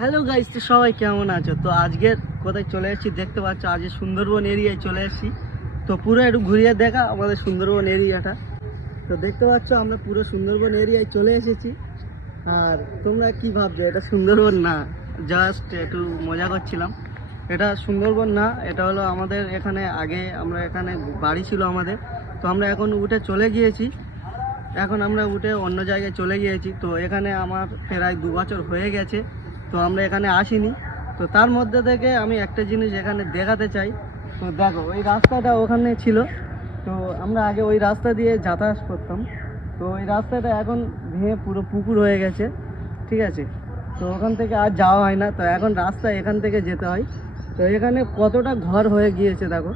Hello guys, তো সবাই কেমন আছো? তো আজকে কোথায় চলে এসেছি দেখতে পাচ্ছ, আজকে সুন্দরবন এরিয়ায় চলে এসেছি। তো পুরো একটু ঘুরিয়ে দেখা আমাদের সুন্দরবন এরিয়াটা। তো দেখতে পাচ্ছ আমরা পুরো সুন্দরবন এরিয়ায় চলে এসেছি। আর তোমরা কি ভাবছো এটা সুন্দরবন না? জাস্ট একটু মজা করছিলাম। এটা সুন্দরবন না, এটা হলো আমাদের এখানে আগে আমরা এখানে বাড়ি ছিল আমাদের। তো আমরা এখন উঠে চলে গিয়েছি, এখন আমরা উঠে অন্য জায়গায় চলে গিয়েছি। তো এখানে আমার প্রায় 2 বছর হয়ে গেছে, তো আমরা এখানে আসিনি। তো তার মধ্যে থেকে আমি একটা জিনিস এখানে দেখাতে চাই। তো দেখো, ওই রাস্তাটা ওখানে ছিল, তো আমরা আগে ওই রাস্তা দিয়ে যাতায়াত করতাম। তো ওই রাস্তাটা এখন ভেঙে পুরো পুকুর হয়ে গেছে, ঠিক আছে? তো ওখান থেকে আর যাওয়া হয় না, তো এখন রাস্তা এখান থেকে যেতে হয়। তো এখানে কতটা ঘর হয়ে গিয়েছে দেখো।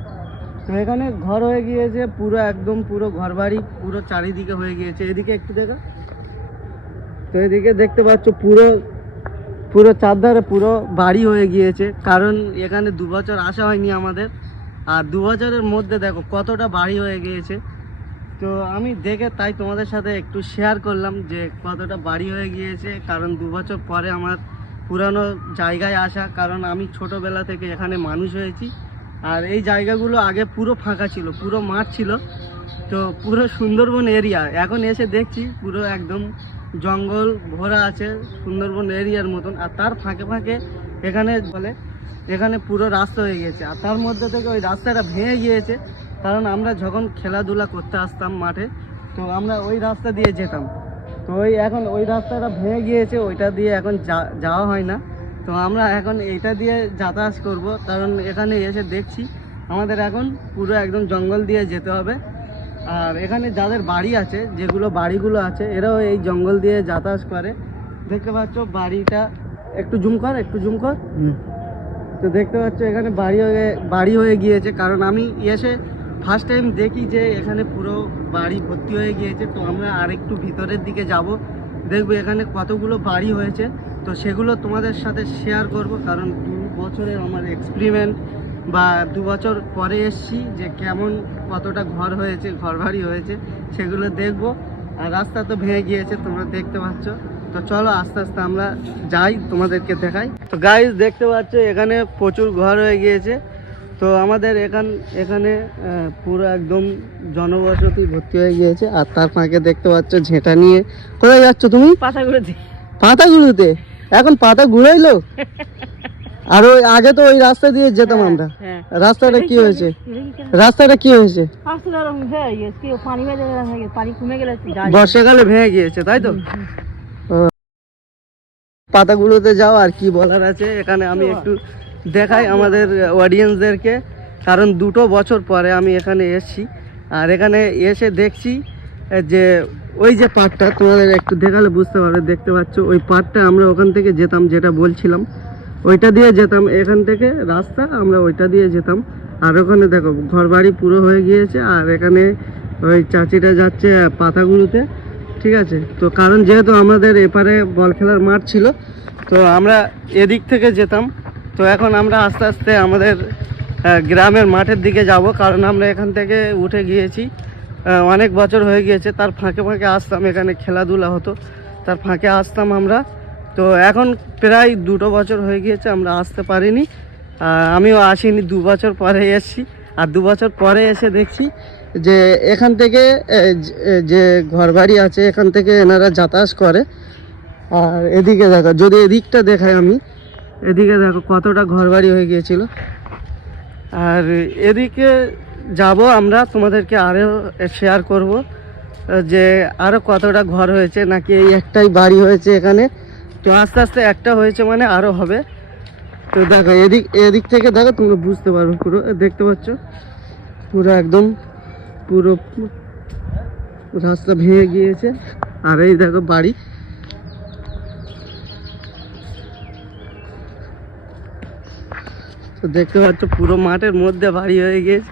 তো এখানে ঘর হয়ে গিয়েছে পুরো, একদম পুরো ঘরবাড়ি পুরো চারিদিকে হয়ে গিয়েছে। এদিকে একটু দেখা, তো এদিকে দেখতে পাচ্ছ পুরো পুরো চারধারে পুরো বাড়ি হয়ে গিয়েছে, কারণ এখানে 2 বছর আসা হয়নি আমাদের। আর 2 বছরের মধ্যে দেখো কতটা বাড়ি হয়ে গিয়েছে। তো আমি দেখে তাই তোমাদের সাথে একটু শেয়ার করলাম যে কতটা বাড়ি হয়ে গিয়েছে, কারণ 2 বছর পরে আমার পুরানো জায়গায় আসা, কারণ আমি ছোটোবেলা থেকে এখানে মানুষ হয়েছি। আর এই জায়গাগুলো আগে পুরো ফাঁকা ছিল, পুরো মাঠ ছিল। তো পুরো সুন্দরবন এরিয়া এখন এসে দেখছি পুরো একদম জঙ্গল ভরা আছে সুন্দরবন এরিয়ার মতন। আর তার ফাঁকে ফাঁকে এখানে বলে এখানে পুরো রাস্তা হয়ে গিয়েছে। আর তার মধ্যে থেকে ওই রাস্তাটা ভেঙে গিয়েছে, কারণ আমরা যখন খেলাধুলা করতে আসতাম মাঠে, তো আমরা ওই রাস্তা দিয়ে যেতাম। তো এখন ওই রাস্তাটা ভেঙে গিয়েছে, ওইটা দিয়ে এখন যাওয়া হয় না। তো আমরা এখন এইটা দিয়ে যাতায়াত করব, কারণ এখানে এসে দেখছি আমাদের এখন পুরো একদম জঙ্গল দিয়ে যেতে হবে। আর এখানে যাদের বাড়ি আছে, যেগুলো বাড়িগুলো আছে, এরাও এই জঙ্গল দিয়ে যাতায়াত করে। দেখতে পাচ্ছ বাড়িটা, একটু জুম কর, একটু জুম কর। তো দেখতে পাচ্ছ এখানে বাড়ি হয়ে গিয়েছে, কারণ আমি এসে ফার্স্ট টাইম দেখি যে এখানে পুরো বাড়ি ভর্তি হয়ে গিয়েছে। তো আমরা আরেকটু ভিতরের দিকে যাব, দেখবো এখানে কতগুলো বাড়ি হয়েছে। তো সেগুলো তোমাদের সাথে শেয়ার করব, কারণ 2 বছরের আমার এক্সপেরিমেন্ট, বা 2 বছর পরে এসছি যে কেমন কতটা ঘর হয়েছে, ঘর বাড়ি হয়েছে, সেগুলো দেখব। আর রাস্তা তো ভেঙে গিয়েছে তোমরা দেখতে পাচ্ছ। তো চলো আস্তে আস্তে আমরা যাই, তোমাদেরকে দেখাই। তো গাইস দেখতে পাচ্ছ এখানে প্রচুর ঘর হয়ে গিয়েছে। তো আমাদের এখানে পুরো একদম জনবসতি ভর্তি হয়ে গিয়েছে। আর তার ফাঁকে দেখতে পাচ্ছ ঝেঁটা নিয়ে কোথায় যাচ্ছ তুমি? পাতাগুলোতে এখন পাতা ঘুরাইলো। আর ওই আগে তো ওই রাস্তা দিয়ে যেতাম আমরা। রাস্তাটা কি হয়েছে? বর্ষাকালে ভেঙে গিয়েছে, তাই তো? পাতাগুলোতে যাও, আর কি বলার আছে এখানে আমি একটু দেখাই আমাদের অডিয়েন্সদেরকে, কারণ 2 বছর পরে আমি এখানে এসেছি। আর এখানে এসে দেখছি যে ওই যে পাটটা তোমাদের একটু দেখালে বুঝতে পারবে, দেখতে পাচ্ছ ওই পাটটা আমরা ওখান থেকে যেতাম, যেটা বলছিলাম ওইটা দিয়ে যেতাম। এখান থেকে রাস্তা আমরা ওইটা দিয়ে যেতাম। আর ওখানে দেখো ঘরবাড়ি পুরো হয়ে গিয়েছে। আর এখানে ওই চাচিটা যাচ্ছে পাতাগুলোতে, ঠিক আছে? তো কারণ যেহেতু আমাদের এপারে বল খেলার মাঠ ছিল, তো আমরা এদিক থেকে যেতাম। তো এখন আমরা আস্তে আস্তে আমাদের গ্রামের মাঠের দিকে যাব, কারণ আমরা এখান থেকে উঠে গিয়েছি, অনেক বছর হয়ে গিয়েছে। তার ফাঁকে ফাঁকে আসতাম, এখানে খেলাধুলা হতো, তার ফাঁকে আসতাম আমরা। তো এখন প্রায় 2 বছর হয়ে গিয়েছে আমরা আসতে পারিনি, আমিও আসিনি, 2 বছর পরে এসেছি। আর 2 বছর পরে এসে দেখছি যে এখান থেকে যে ঘরবাড়ি আছে এখান থেকে এনারা যাতায়াত করে। আর এদিকে দেখো, যদি এদিকটা দেখাই আমি, এদিকে দেখো কতটা ঘরবাড়ি হয়ে গিয়েছিল। আর এদিকে যাব আমরা, তোমাদেরকে আরও শেয়ার করব যে আরও কতটা ঘর হয়েছে, নাকি এই একটাই বাড়ি হয়েছে এখানে। তো আস্তে আস্তে একটা হয়েছে মানে আরও হবে। তো দেখো এদিক থেকে দেখো, তোমরা বুঝতে পারবে পুরো, দেখতে পাচ্ছ পুরো একদম পুরো রাস্তা ভেঙে গিয়েছে। আর এই দেখো বাড়ি, তো দেখতে পাচ্ছ পুরো মাঠের মধ্যে বাড়ি হয়ে গিয়েছে।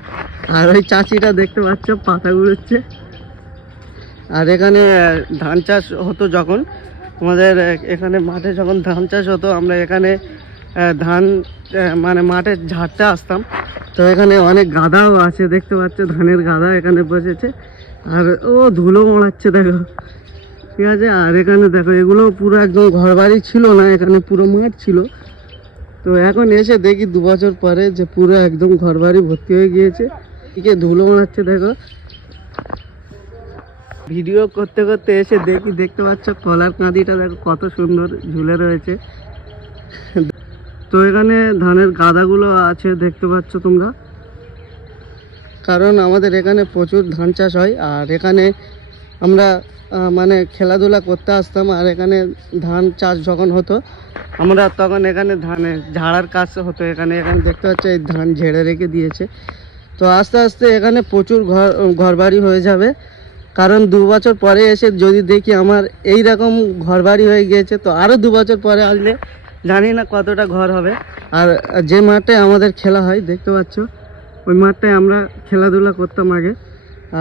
আর ওই চাচিটা দেখতে পাচ্ছ পাতা গুলোচ্ছে। আর এখানে ধান চাষ হতো যখন, আমাদের এখানে মাঠে যখন ধান চাষ হতো, আমরা এখানে ধান মানে মাঠে ঝাড়তে আসতাম। তো এখানে অনেক গাধাও আছে, দেখতে পাচ্ছ ধানের গাধা এখানে বসেছে। আর ও ধুলো মোড়াচ্ছে দেখো, ঠিক আছে। আর এখানে দেখো এগুলো পুরো একদম ঘর বাড়ি ছিল না, এখানে পুরো মাঠ ছিল। তো এখন এসে দেখি 2 বছর পরে যে পুরো একদম ঘর বাড়ি ভর্তি হয়ে গিয়েছে। এদিকে ধুলো মারছে দেখো। ভিডিও করতে করতে এসে দেখতে পাচ্ছ কলার কাঁদিটা দেখো কত সুন্দর ঝুলে রয়েছে। তো এখানে ধানের গাদাগুলো আছে দেখতে পাচ্ছ তোমরা, কারণ আমাদের এখানে প্রচুর ধান চাষ হয়। আর এখানে আমরা মানে খেলাধুলা করতে আসতাম। আর এখানে ধান চাষ যখন হতো আমরা তখন এখানে ধানে ঝাড়ার কাজ হতো। এখানে দেখতে পাচ্ছ এই ধান ঝেড়ে রেখে দিয়েছে। তো আস্তে আস্তে এখানে প্রচুর ঘরবাড়ি হয়ে যাবে, কারণ 2 বছর পরে এসে যদি দেখি আমার এই রকম ঘরবাড়ি হয়ে গিয়েছে, তো আরও 2 বছর পরে আসলে জানি না কতটা ঘর হবে। আর যে মাঠে আমাদের খেলা হয় দেখতে পাচ্ছ, ওই মাঠটায় আমরা খেলাধুলা করতাম আগে।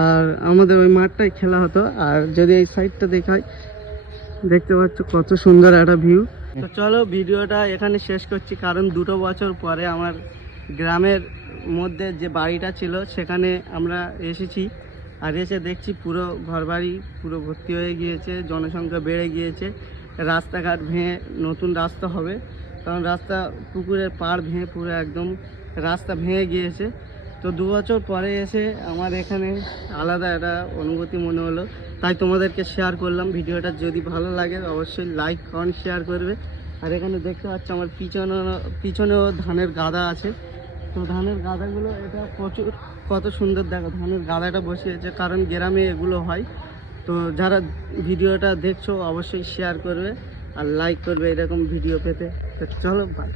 আর আমাদের ওই মাঠটাই খেলা হতো। আর যদি এই সাইডটা দেখাই দেখতে পাচ্ছ কত সুন্দর একটা ভিউ। তো চলো ভিডিওটা এখানে শেষ করছি, কারণ 2 বছর পরে আমার গ্রামের মধ্যে যে বাড়িটা ছিল সেখানে আমরা এসেছি। আর এসে দেখছি পুরো ঘরবাড়ি পুরো ভর্তি হয়ে গিয়েছে, জনসংখ্যা বেড়ে গিয়েছে। রাস্তাঘাট ভেঙে নতুন রাস্তা হবে, কারণ রাস্তা পুকুরের পাড় ভেঙে পুরো একদম রাস্তা ভেঙে গিয়েছে। তো 2 বছর পরে এসে আমার এখানে আলাদা একটা অনুভূতি মনে হলো, তাই তোমাদেরকে শেয়ার করলাম। ভিডিওটা যদি ভালো লাগে অবশ্যই লাইক কমেন্ট শেয়ার করবে। আর এখানে দেখতে পাচ্ছ আমার পিছনেও ধানের গাদা আছে। তো ধানের গাদাগুলো এটা প্রচুর কত সুন্দর দেখো, ধানের গাদাটা বসিয়েছে, কারণ গ্রামে এগুলো হয়। তো যারা ভিডিওটা দেখছো অবশ্যই শেয়ার করবে আর লাইক করবে এরকম ভিডিও পেতে। তো চলো বাই।